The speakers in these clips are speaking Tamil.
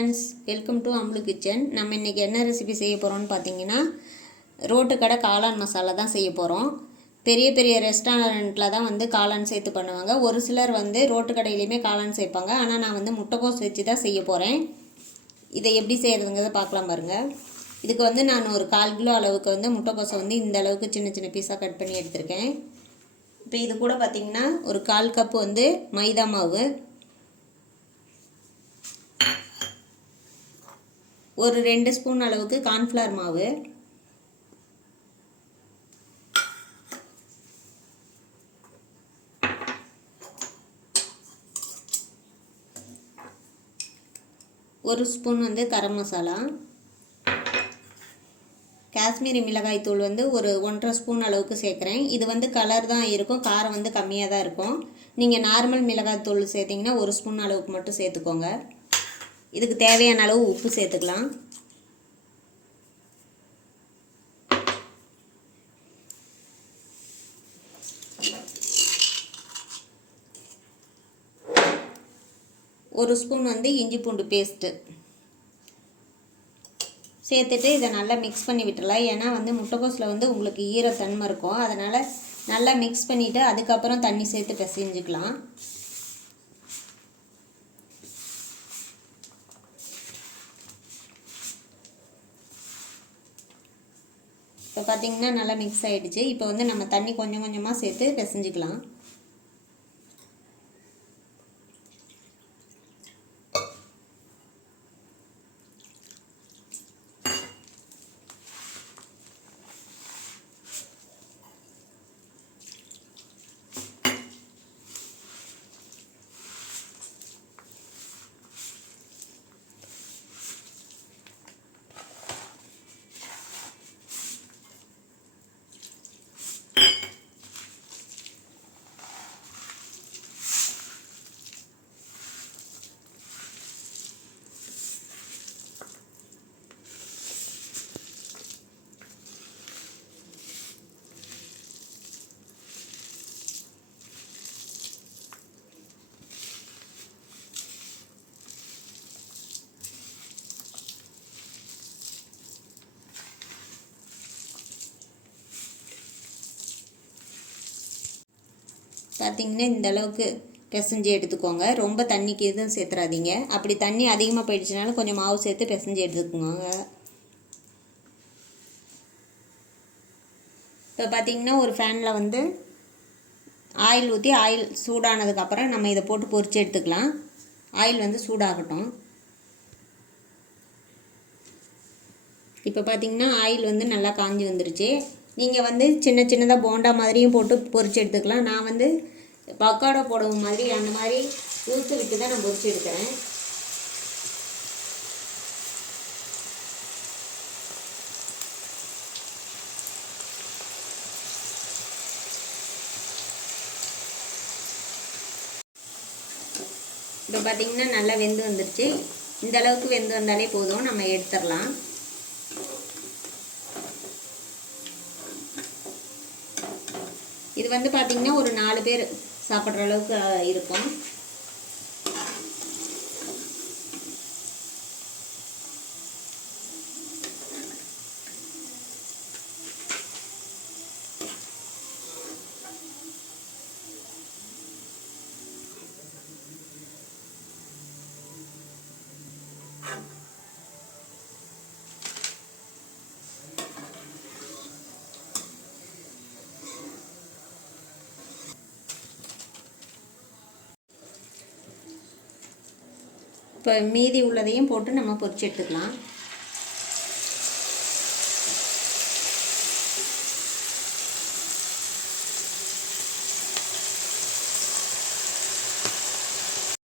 Friends welcome to Amlu kitchen நம்ம இன்றைக்கி என்ன ரெசிபி செய்ய போகிறோம்னு பார்த்தீங்கன்னா ரோட்டு கடை காளான் மசாலா தான் செய்ய போகிறோம் பெரிய பெரிய ரெஸ்டாரண்ட்டில் தான் வந்து காளான் சேர்த்து பண்ணுவாங்க. ஒரு சிலர் வந்து ரோட்டு கடையிலையுமே காளான் சேர்ப்பாங்க. ஆனால் நான் வந்து முட்டைக்கோஸ் வச்சு தான் செய்ய போகிறேன் இதை எப்படி செய்கிறதுங்கிறத பார்க்கலாம் பாருங்கள் இதுக்கு வந்து நான் ஒரு கால் கிலோ அளவுக்கு வந்து முட்டைக்கோஸை வந்து இந்த அளவுக்கு சின்ன சின்ன பீஸாக கட் பண்ணி எடுத்திருக்கேன். இப்போ இது கூட பார்த்திங்கன்னா ஒரு கால் கப்பு வந்து மைதா மாவு ஒரு ரெண்டு ஸ்பூன் அளவுக்கு கார்ன்ஃப்ளவர் மாவு. ஒரு ஸ்பூன் வந்து கரம் மசாலா. காஷ்மீரி மிளகாய் தூள் வந்து ஒரு ஒன்றரை ஸ்பூன் அளவுக்கு சேர்க்குறேன். இது வந்து கலர் தான் இருக்கும். காரம் வந்து கம்மியாக தான் இருக்கும். நீங்கள் நார்மல் மிளகாய் தூள் சேர்த்திங்கன்னா ஒரு ஸ்பூன் அளவுக்கு மட்டும் சேர்த்துக்கோங்க. இதுக்கு தேவையான அளவு உப்பு சேர்த்துக்கலாம். ஒரு ஸ்பூன் வந்து இஞ்சி பூண்டு பேஸ்ட்டு. சேர்த்துட்டு இதை நல்லா மிக்ஸ் பண்ணி விட்டுடலாம் ஏன்னா வந்து முட்டைக்கோஸில் வந்து உங்களுக்கு ஈரத்தன்மை இருக்கும். அதனால் நல்லா மிக்ஸ் பண்ணிவிட்டு அதுக்கப்புறம் தண்ணி சேர்த்து பிசைஞ்சுக்கலாம். இப்போ பார்த்திங்கன்னா நல்லா மிக்ஸ் ஆகிடுச்சு இப்போ வந்து நம்ம தண்ணி கொஞ்சம் கொஞ்சமாக சேர்த்து பிசைஞ்சிக்கலாம். பார்த்திங்கன்னா இந்த அளவுக்கு பிசைஞ்சு எடுத்துக்கோங்க. ரொம்ப தண்ணிக்கு எதுவும் சேர்த்துறாதீங்க. அப்படி தண்ணி அதிகமாக போயிடுச்சுனாலும் கொஞ்சம் மாவு சேர்த்து பிசைஞ்சு எடுத்துக்கோங்க. இப்போ பார்த்திங்கன்னா ஒரு ஃபேனில் வந்து ஆயில் ஊற்றி ஆயில் சூடானதுக்கப்புறம் நம்ம இதை போட்டு பொரித்து எடுத்துக்கலாம். ஆயில் வந்து சூடாகட்டும். இப்போ பார்த்திங்கன்னா ஆயில் வந்து நல்லா காஞ்சி வந்துருச்சு. நீங்கள் வந்து சின்ன சின்னதாக போண்டா மாதிரியும் போட்டு பொறிச்சு எடுத்துக்கலாம். நான் வந்து பக்காடோ போடவும் மாதிரி அந்த மாதிரி ஊற்று விட்டு தான் நான் பொறிச்சு எடுக்கிறேன். இப்போ பார்த்திங்கன்னா நல்லா வெந்து வந்துருச்சு. இந்த அளவுக்கு வெந்து வந்தாலே போதும் நம்ம எடுத்துடலாம். இது வந்து பார்த்திங்கன்னா ஒரு நாலு பேர் சாப்பிட்ற அளவுக்கு இருக்கும். இப்போ மீதி உள்ளதையும் போட்டு நம்ம பொரிச்சு எடுத்துக்கலாம்.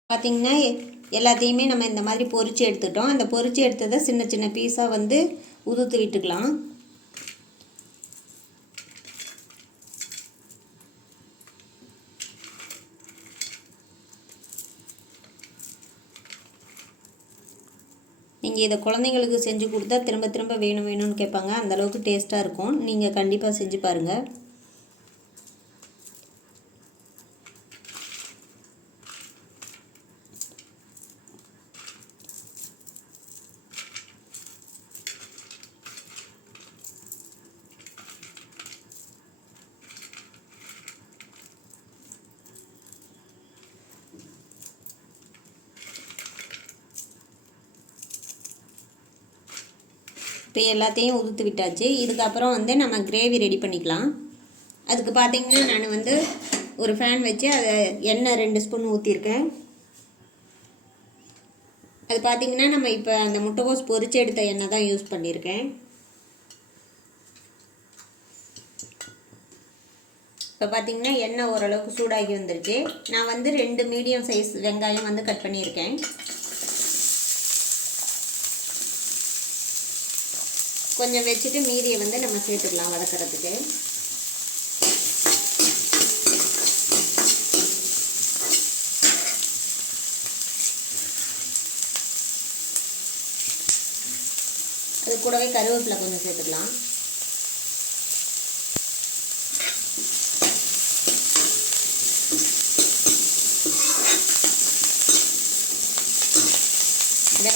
பார்த்திங்கன்னா எல்லாத்தையுமே நம்ம இந்த மாதிரி பொரித்து எடுத்துட்டோம். அந்த பொரித்து எடுத்ததை சின்ன சின்ன பீஸாக வந்து உதுத்து விட்டுக்கலாம். நீங்கள் இதை குழந்தைங்களுக்கு செஞ்சு கொடுத்தா திரும்ப திரும்ப வேணும் வேணும்னு கேட்பாங்க. அந்தளவுக்கு டேஸ்ட்டாக இருக்கும். நீங்கள் கண்டிப்பாக செஞ்சு பாருங்கள் இப்போ எல்லாத்தையும் உதுத்து விட்டாச்சு. இதுக்கப்புறம் வந்து நம்ம கிரேவி ரெடி பண்ணிக்கலாம். அதுக்கு பார்த்தீங்கன்னா நான் வந்து ஒரு ஃபேன் வச்சு அதை எண்ணெய் ரெண்டு ஸ்பூன் ஊற்றிருக்கேன் அது பார்த்தீங்கன்னா நம்ம இப்போ அந்த முட்டைகோஸ் பொரிச்சு எடுத்த எண்ணெய் தான் யூஸ் பண்ணியிருக்கேன் இப்போ பார்த்தீங்கன்னா எண்ணெய் ஓரளவுக்கு சூடாகி வந்துருச்சு நான் வந்து ரெண்டு மீடியம் சைஸ் வெங்காயம் வந்து கட் பண்ணியிருக்கேன் கொஞ்சம் வச்சுட்டு மீதியை வந்து நம்ம சேர்த்துக்கலாம் வதக்கிறதுக்கு. அது கூடவே கருவேப்பிலை கொஞ்சம் சேர்த்துக்கலாம்.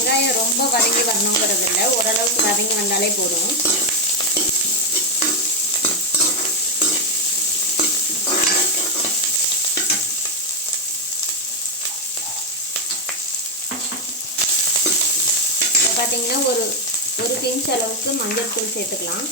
வெங்காயம் ரொம்ப வதங்கி வரணுங்கிறது இல்லை. ஓரளவுக்கு வதங்கி வந்தாலே போதும். பார்த்தீங்கன்னா ஒரு ஒரு பிஞ்ச் அளவுக்கு மஞ்சள் தூள் சேர்த்துக்கலாம்.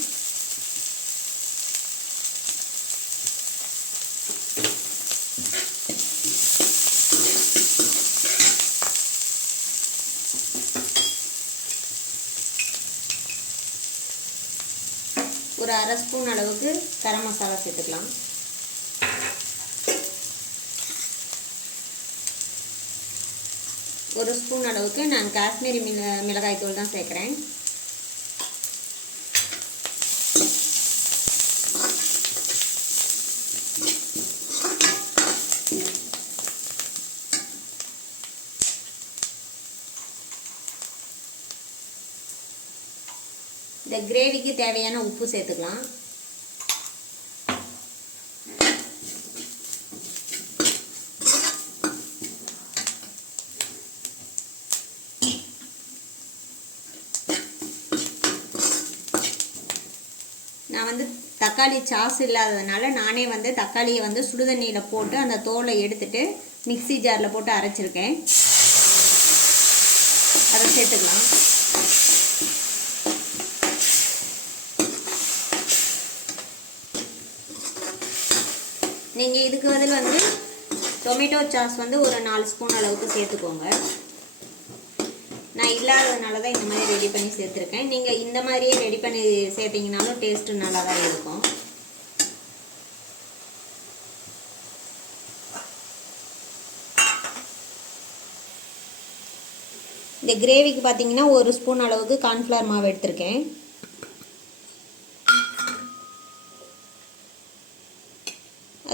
ஒரு அரை ஸ்பூன் அளவுக்கு கரம் மசாலா சேர்த்துக்கலாம். ஒரு ஸ்பூன் அளவுக்கு நான் காஷ்மீரி மிள மிளகாய் தூள் தான் சேர்க்குறேன். இந்த கிரேவிக்கு தேவையான உப்பு சேர்த்துக்கலாம். நான் வந்து தக்காளி சாஸ் இல்லாததுனால நானே வந்து தக்காளியை வந்து சுடுதண்ணியில் போட்டு அந்த தோலை எடுத்துட்டு மிக்ஸி ஜாரில் போட்டு அரைச்சிருக்கேன். அதை சேர்த்துக்கலாம். நீங்கள் இதுக்கு பதில் வந்து டொமேட்டோ சாஸ் வந்து ஒரு நாலு ஸ்பூன் அளவுக்கு சேர்த்துக்கோங்க. நான் இல்லாததுனால தான் இந்த மாதிரி ரெடி பண்ணி சேர்த்துருக்கேன். நீங்கள் இந்த மாதிரியே ரெடி பண்ணி சேர்த்தீங்கனாலும் டேஸ்ட்டு நல்லா தான் இருக்கும். இந்த கிரேவிக்கு பார்த்தீங்கன்னா ஒரு ஸ்பூன் அளவுக்கு கார்ன்ஃப்ளவர் மாவு எடுத்திருக்கேன்.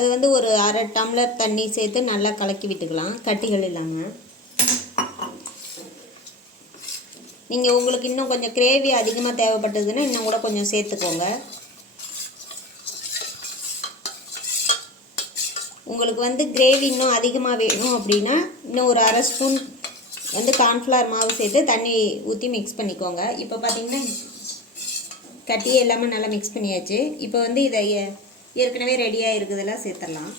அது வந்து ஒரு அரை டம்ளர் தண்ணி சேர்த்து நல்லா கலக்கி விட்டுக்கலாம். கட்டிகள் இல்லாமல் நீங்கள் உங்களுக்கு இன்னும் கொஞ்சம் கிரேவி அதிகமாக தேவைப்பட்டதுன்னா இன்னும் கூட கொஞ்சம் சேர்த்துக்கோங்க. உங்களுக்கு வந்து கிரேவி இன்னும் அதிகமாக வேணும் அப்படின்னா இன்னும் ஒரு அரை ஸ்பூன் வந்து கார்ன்ஃப்ளவர் மாவு சேர்த்து தண்ணி ஊற்றி மிக்ஸ் பண்ணிக்கோங்க. இப்போ பார்த்தீங்கன்னா கட்டியே எல்லாமே நல்லா மிக்ஸ் பண்ணியாச்சு. இப்போ வந்து இதை ஏற்கனவே ரெடியாக இருக்குதெல்லாம் சேர்த்துடலாம்.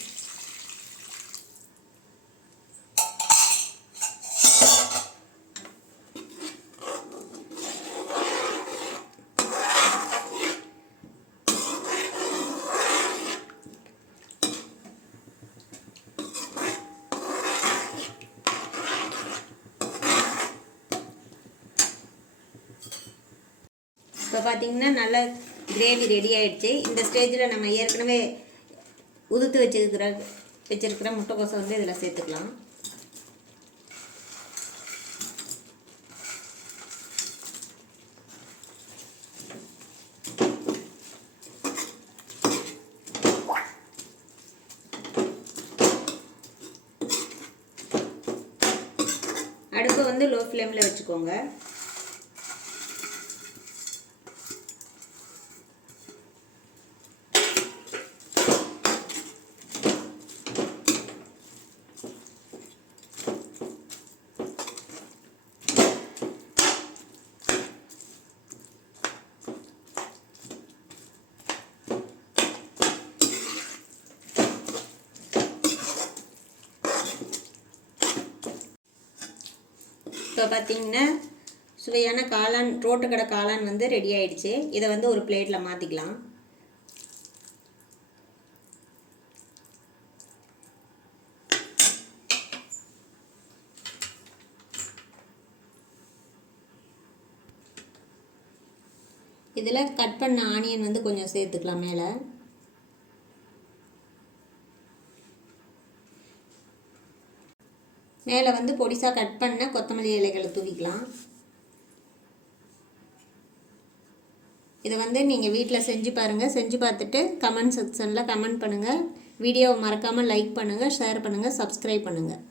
இப்போ பார்த்தீங்கன்னா நல்ல கிரேவி ரெடி ஆயிடுச்சு. இந்த ஸ்டேஜில் நம்ம ஏற்கனவே உதுத்து வச்சிருக்கிற வச்சிருக்கிற முட்டைக்கோசை வந்து இதில் சேர்த்துக்கலாம். அடுப்பை வந்து லோ ஃப்ளேமில் வச்சுக்கோங்க. இப்போ பார்த்தீங்கன்னா சுவையான காளான் ரோட்டு கடை காளான் வந்து ரெடி ஆயிடுச்சு. இதை வந்து ஒரு பிளேட்டில் மாற்றிக்கலாம் இதில் கட் பண்ண ஆனியன் வந்து கொஞ்சம் சேர்த்துக்கலாம் மேலே. மேலே வந்து பொடிசாக கட் பண்ண கொத்தமல்லி இலைகளை தூவிக்கலாம். இதை வந்து நீங்கள் வீட்டில் செஞ்சு பாருங்கள் செஞ்சு பார்த்துட்டு கமெண்ட் செக்ஷனில் கமெண்ட் பண்ணுங்கள் வீடியோவை மறக்காமல் லைக் பண்ணுங்கள் ஷேர் பண்ணுங்கள் சப்ஸ்கிரைப் பண்ணுங்கள்